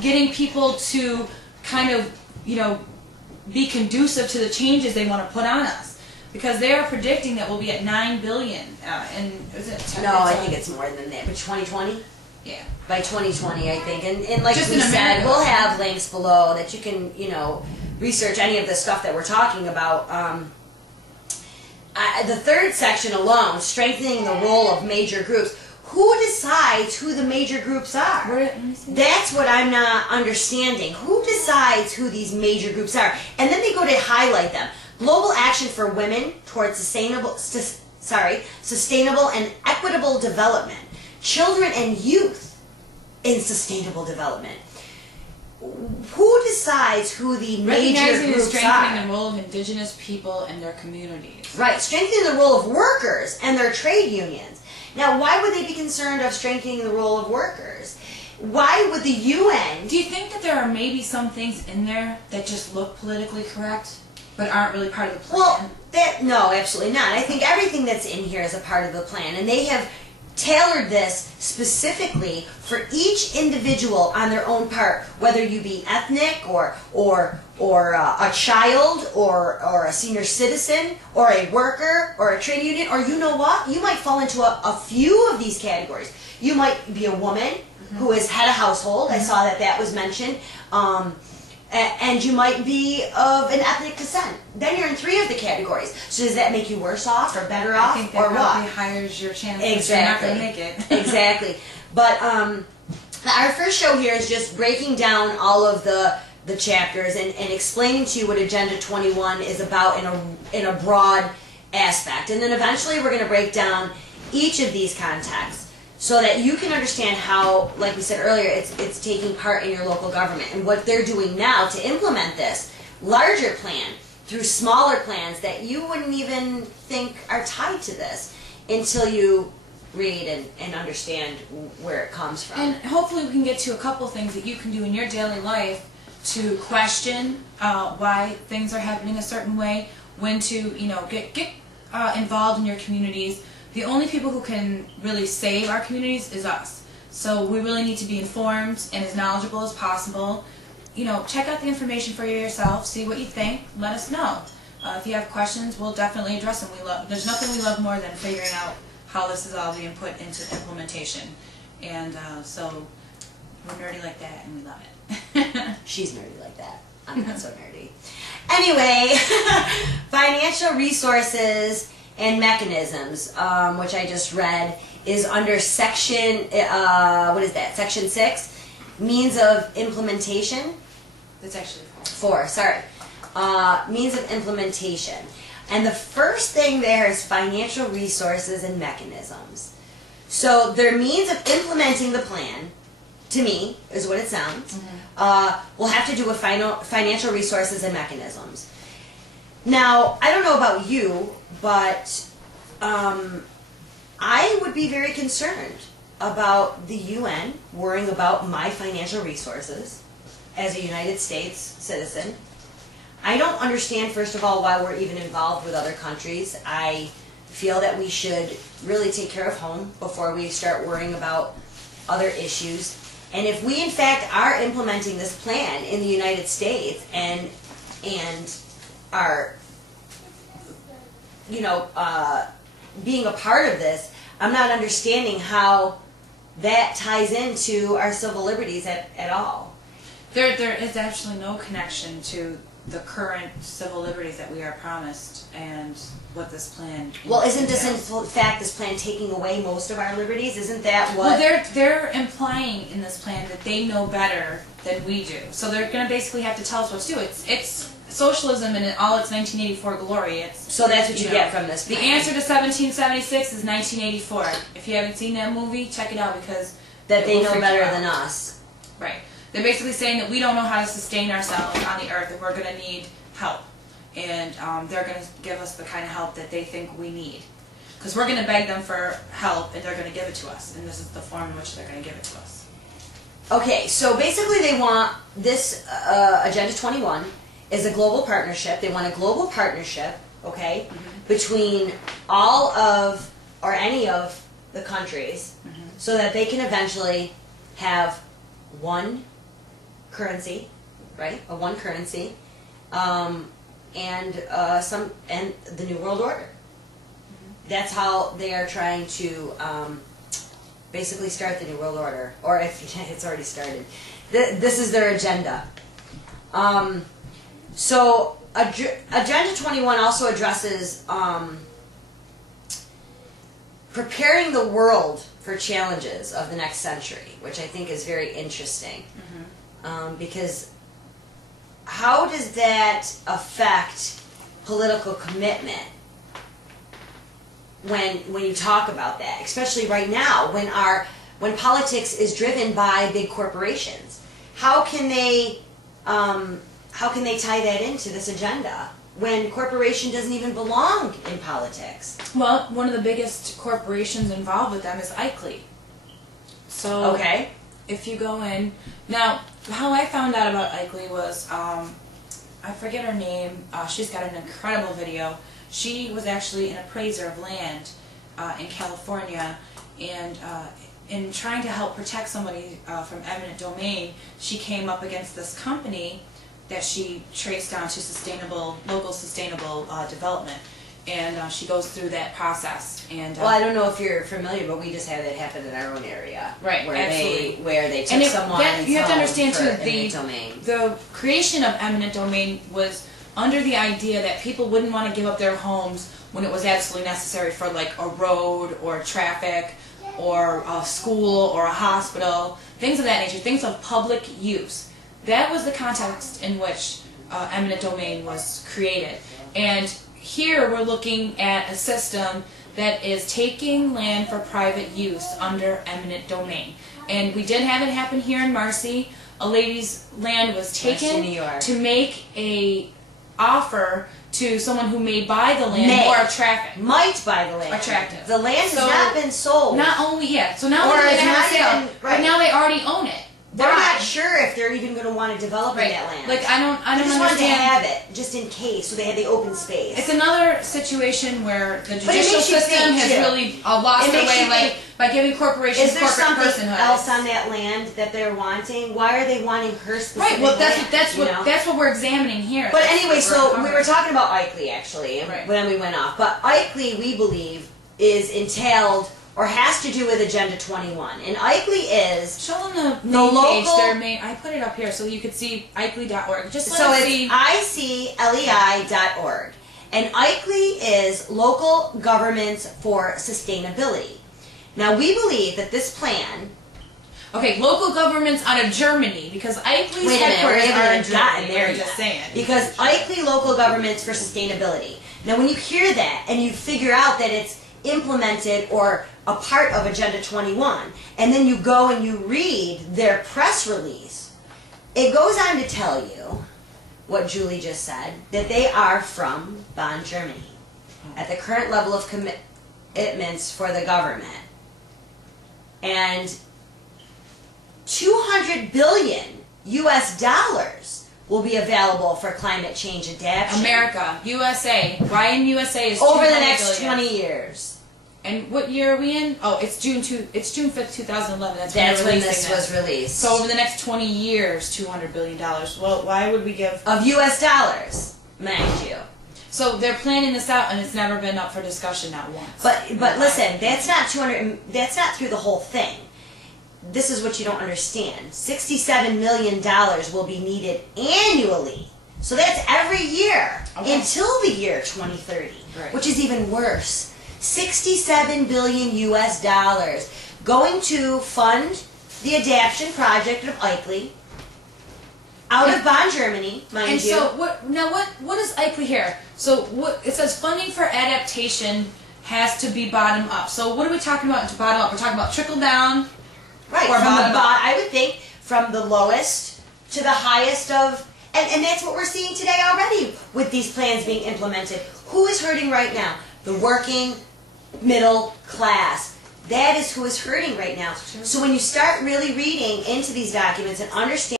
getting people to kind of, be conducive to the changes they want to put on us. Because they are predicting that we'll be at 9 billion. Is it 10? No, I think it's more than that. But 2020? Yeah. By 2020, I think. And like Just we in said, America. we'll have links below that you can, research any of the stuff that we're talking about. The third section alone, strengthening the role of major groups. Who decides who the major groups are? Let me see. That's what I'm not understanding. Who decides who these major groups are? And then they go to highlight them. Global action for women towards sustainable and equitable development. Children and youth in sustainable development. Who decides who the major Recognizing and groups strengthening are? the role of indigenous people and their communities. Right, strengthening the role of workers and their trade unions. Now, why would they be concerned of strengthening the role of workers? Why would the UN... Do you think that there are maybe some things in there that just look politically correct, but aren't really part of the plan? Well, no, absolutely not. I think everything that's in here is a part of the plan, and they have tailored this specifically for each individual on their own part, whether you be ethnic or a child or a senior citizen or a worker or a trade union, or you know what? You might fall into a few of these categories. You might be a woman who has had a household. I saw that was mentioned. And you might be of an ethnic descent. Then you're in 3 of the categories. So does that make you worse off or better off, I think or that what? probably higher your chances Exactly. you're not going to make it. Exactly. But our first show here is just breaking down all of the chapters and explaining to you what Agenda 21 is about in a broad aspect. And then eventually we're going to break down each of these contexts, so that you can understand how, like we said earlier, it's taking part in your local government and what they're doing now to implement this larger plan through smaller plans that you wouldn't even think are tied to this until you read and understand where it comes from. And hopefully we can get to a couple things that you can do in your daily life to question why things are happening a certain way, when to get involved in your communities. The only people who can really save our communities is us. So we really need to be informed and as knowledgeable as possible. Check out the information for yourself, see what you think, let us know. If you have questions, we'll definitely address them. There's nothing we love more than figuring out how this is all being put into implementation. And so we're nerdy like that and we love it. She's nerdy like that. I'm not so nerdy. Anyway, financial resources and mechanisms, which I just read, is under section, what is that, section 6, means of implementation. That's actually 4, sorry. Means of implementation. And the first thing there is financial resources and mechanisms. So their means of implementing the plan, to me, is what it sounds, will have to do with financial resources and mechanisms. Now, I don't know about you, but I would be very concerned about the UN worrying about my financial resources as a United States citizen. I don't understand, first of all, why we're even involved with other countries. I feel that we should really take care of home before we start worrying about other issues. And if we, in fact, are implementing this plan in the United States and are being a part of this, I'm not understanding how that ties into our civil liberties at all. There is actually no connection to the current civil liberties that we are promised and what this plan entails. Well, isn't this in fact this plan taking away most of our liberties? Isn't that what? Well, they're implying in this plan that they know better than we do. So they're going to basically have to tell us what to do. It's socialism in all its 1984 glory. So that's what you get from this plan. The answer to 1776 is 1984. If you haven't seen that movie, check it out because that they know better than us. Right. They're basically saying that we don't know how to sustain ourselves on the earth and we're going to need help. And they're going to give us the kind of help that they think we need. Because we're going to beg them for help and they're going to give it to us. And this is the form in which they're going to give it to us. Okay, so basically they want this Agenda 21 is a global partnership. They want a global partnership, okay, between all of or any of the countries so that they can eventually have one currency, right? A one currency, and the New World Order. That's how they are trying to basically start the New World Order, or if it's already started. This is their agenda. So Agenda 21 also addresses preparing the world for challenges of the next century, which I think is very interesting. Because how does that affect political commitment when you talk about that, especially right now when politics is driven by big corporations? How can they tie that into this agenda when corporation doesn't even belong in politics? Well, one of the biggest corporations involved with them is Ikely. So Okay. if you go in now, how I found out about Ikely was I forget her name. She's got an incredible video. She was actually an appraiser of land in California, and in trying to help protect somebody from eminent domain, she came up against this company that she traced down to local sustainable development, and she goes through that process. And well, I don't know if you're familiar, but we just had that happen in our own area, right? Where they took someone's you have to understand too, the the creation of eminent domain was under the idea that people wouldn't want to give up their homes when it was absolutely necessary for like a road or traffic or a school or a hospital, things of that nature, things of public use. That was the context in which eminent domain was created. And here we're looking at a system that is taking land for private use under eminent domain. And we did have it happen here in Marcy. A lady's land was taken to make a offer to someone who may buy the land more attractive. Might buy the land. Attractive. The land has not been sold. Not only, so not only did they have a sale, but now they already own it. They're not sure if they're even going to want to develop in that land. Like I don't just understand. wanted to have it just in case, so they had the open space. It's another situation where the judicial system has really lost their way, like by giving corporations corporate personhood. Is there something else on that land that they're wanting? Why are they wanting her specific land? Right. Well, that's what we're examining here. But anyway, so we were talking about Ikely actually, and when we went off. But Ikely, we believe, is entailed or has to do with Agenda 21. And Ikely is... Show them the local page. I put it up here so you could see Ikely.org. Just so it's ICLEI.org. And Ikely is Local Governments for Sustainability. Now, we believe that this plan... Okay, local governments out of Germany, because Ikely's headquarters are in Germany. We're just saying. Because Ikely Local Governments for Sustainability. Now, when you hear that and you figure out that it's implemented or a part of Agenda 21, and then you go and you read their press release, it goes on to tell you what Julie just said, that they are from Bonn, Germany, at the current level of commitments for the government. And 200 billion US dollars will be available for climate change adaptation. America, USA. Why in USA is over the next 20 years. And what year are we in? Oh, it's June 5th, 2011. That's when this was released. So over the next 20 years, $200 billion. Well, why would we give... Of US dollars, mind you. So they're planning this out, and it's never been up for discussion, not once. But listen, that's not 200. That's not through the whole thing. This is what you don't understand. $67 million will be needed annually. So that's every year until the year 2030, which is even worse. 67 billion US dollars going to fund the adaptation project of Ikely out of Bonn, Germany, mind you. And so what is Ikely here? So it says funding for adaptation has to be bottom up. So what are we talking about to bottom up? We're talking about trickle down, right? Or from bottom up. I would think from the lowest to the highest of, and that's what we're seeing today already with these plans being implemented. Who is hurting right now? The working middle class. That is who is hurting right now. So when you start really reading into these documents and understand